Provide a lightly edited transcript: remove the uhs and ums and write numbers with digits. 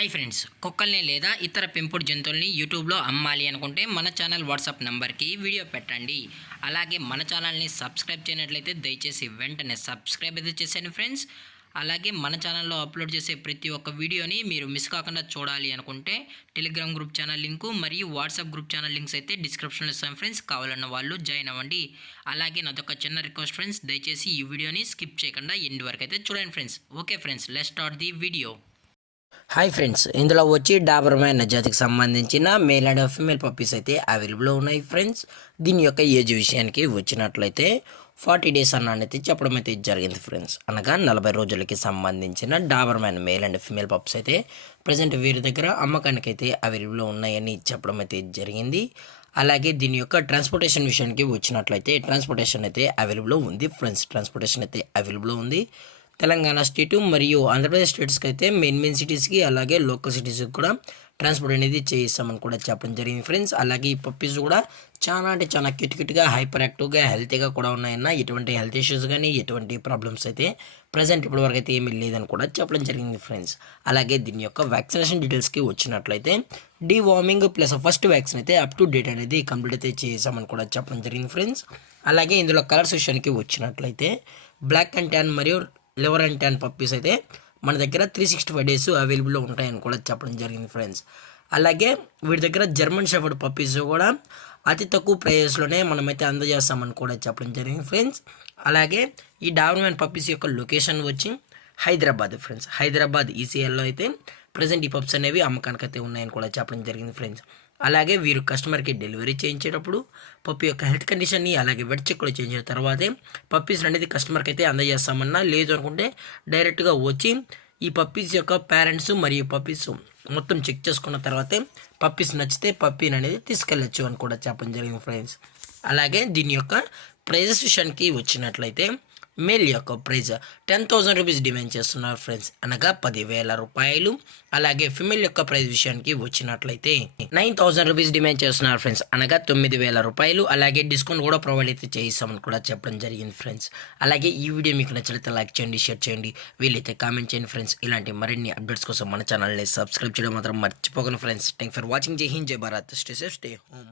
Hi friends, కుక్కల్ని లేదా ఇతర పెంపుడు జంతువుల్ని యూట్యూబ్లో అమ్మాలి అనుకుంటే మన ఛానల్ వాట్సాప్ నెంబర్కి వీడియో పెట్టండి. అలాగే మన ఛానల్ని సబ్స్క్రైబ్ చేయనట్లయితే దయచేసి వెంటనే సబ్స్క్రైబ్ అయితే చేసేయండి ఫ్రెండ్స్. అలాగే మన ఛానల్లో అప్లోడ్ చేసే ప్రతి ఒక్క వీడియోని మీరు మిస్ కాకుండా చూడాలి అనుకుంటే టెలిగ్రామ్ గ్రూప్ ఛానల్ లింకు మరియు వాట్సాప్ గ్రూప్ ఛానల్ లింక్స్ అయితే డిస్క్రిప్షన్లో ఇస్తాం ఫ్రెండ్స్. కావాలన్న వాళ్ళు జాయిన్ అవ్వండి. అలాగే నాదొక చిన్న రిక్వెస్ట్ ఫ్రెండ్స్, దయచేసి ఈ వీడియోని స్కిప్ చేయకుండా ఎండ్ వరకు అయితే చూడండి friends. Okay friends, let's start the video. Hi friends, ఇందులో వచ్చి డాబర్మ్యాన్ జాతికి సంబంధించిన మేల్ అండ్ ఫీమేల్ పప్పీస్ అయితే అవైలబుల్లో ఉన్నాయి ఫ్రెండ్స్. దీని యొక్క ఏజ్ విషయానికి వచ్చినట్లయితే 40 డేస్ అన్నైతే చెప్పడం అయితే జరిగింది ఫ్రెండ్స్. అనగా 40 రోజులకి సంబంధించిన Doberman male and female pups అయితే ప్రజెంట్ వీరి దగ్గర అమ్మకానికి అయితే అవైలబుల్లో ఉన్నాయని చెప్పడం అయితే జరిగింది. అలాగే దీని యొక్క ట్రాన్స్పోర్టేషన్ విషయానికి వచ్చినట్లయితే ట్రాన్స్పోర్టేషన్ అయితే అవైలబుల్లో ఉంది ఫ్రెండ్స్. ట్రాన్స్పోర్టేషన్ అయితే అవైలబుల్లో ఉంది. తెలంగాణ స్టేటు మరియు ఆంధ్రప్రదేశ్ స్టేట్స్కి అయితే మెయిన్ సిటీస్కి అలాగే లోకల్ సిటీస్కి కూడా ట్రాన్స్పోర్ట్ అనేది చేయిస్తామని కూడా చెప్పడం జరిగింది ఫ్రెండ్స్. అలాగే ఈ పప్పీస్ కూడా చాలా అంటే చాలా క్యూట్గా హైపర్ యాక్టివ్గా హెల్తీగా కూడా ఉన్నాయన్న. ఎటువంటి హెల్త్ ఇష్యూస్ కానీ ఎటువంటి ప్రాబ్లమ్స్ అయితే ప్రజెంట్ ఇప్పటివరకు అయితే ఏమీ లేదని కూడా చెప్పడం జరిగింది ఫ్రెండ్స్. అలాగే దీని యొక్క వ్యాక్సినేషన్ డీటెయిల్స్కి వచ్చినట్లయితే డీవార్మింగ్ ప్లస్ ఫస్ట్ వ్యాక్సిన్ అయితే అప్ టు డేట్ అనేది కంప్లీట్ అయితే చేసామని కూడా చెప్పడం జరిగింది ఫ్రెండ్స్. అలాగే ఇందులో కలర్స్ విషయానికి వచ్చినట్లయితే బ్లాక్ అండ్ ట్యాన్ మరియు లివర్ అండ్ ట్యాన్ పప్పీస్ అయితే మన దగ్గర 365 డేస్ అవైలబుల్లో ఉంటాయని కూడా చెప్పడం జరిగింది ఫ్రెండ్స్. అలాగే వీటి దగ్గర జర్మన్ షెఫర్డ్ పప్పీస్ కూడా అతి తక్కువ ప్రైస్లోనే మనమైతే అందజేస్తామని కూడా చెప్పడం జరిగింది ఫ్రెండ్స్. అలాగే ఈ డాబర్మ్యాన్ పప్పీస్ యొక్క లొకేషన్ వచ్చి హైదరాబాద్ ఫ్రెండ్స్. హైదరాబాద్ ఈసీఎల్లో అయితే ప్రజెంట్ ఈ పప్స్ అనేవి అమ్మకానికి అయితే ఉన్నాయని కూడా చెప్పడం జరిగింది ఫ్రెండ్స్. అలాగే వీరు కస్టమర్కి డెలివరీ చేయించేటప్పుడు పప్పి యొక్క హెల్త్ కండిషన్ని అలాగే వెట్ చెక్ కూడా చేయించిన తర్వాతే పప్పీస్ అనేది కస్టమర్కి అయితే అందజేస్తామన్నా. లేదు అనుకుంటే డైరెక్ట్గా వచ్చి ఈ పప్పీస్ యొక్క పేరెంట్స్ మరియు పప్పీస్ మొత్తం చెక్ చేసుకున్న తర్వాతే పప్పీస్ నచ్చితే పప్పీని అనేది తీసుకెళ్ళచ్చు అని కూడా చెప్పడం జరిగింది ఫ్రెండ్స్. అలాగే దీని యొక్క ప్రైజెస్ విషయానికి వచ్చినట్లయితే మేల్ యొక్క ప్రైజ్ 10,000 రూపీస్ డిమాండ్ చేస్తున్నారు ఫ్రెండ్స్, అనగా 10,000 రూపాయలు. అలాగే ఫిమేల్ యొక్క ప్రైజ్ విషయానికి వచ్చినట్లయితే 9,000 రూపీస్ డిమాండ్ చేస్తున్నారు ఫ్రెండ్స్, అనగా 9,000 రూపాయలు. అలాగే డిస్కౌంట్ కూడా ప్రొవైడ్ అయితే చేయిస్తామని కూడా చెప్పడం జరిగింది ఫ్రెండ్స్. అలాగే ఈ వీడియో మీకు నచ్చితే లైక్ చేయండి, షేర్ చేయండి, వీలైతే కామెంట్ చేయండి ఫ్రెండ్స్. ఇలాంటి మరిన్ని అప్డేట్స్ కోసం మన ఛానల్ని సబ్స్క్రైబ్ చేయడం మాత్రం మర్చిపోకండి ఫ్రెండ్స్. Thank for watching. జై హింద్, జై Bharat. Stay safe, stay home.